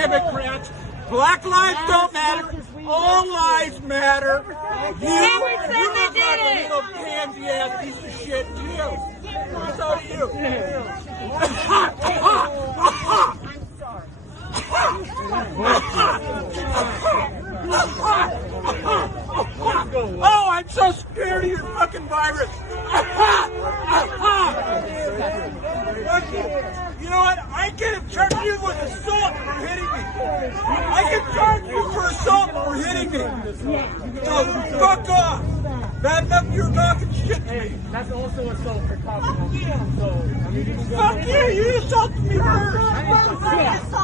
Democrats. Black lives don't matter. All lives matter. You look like a little pansy ass piece of shit too. So do you. Oh, I'm so scared of your fucking virus. You know what? I can charge you with assault for hitting me. I can charge you for assault for hitting me. So fuck off. Bad enough you're talking shit to me. That's also assault for talking. So, Fuck you. You assaulted me first.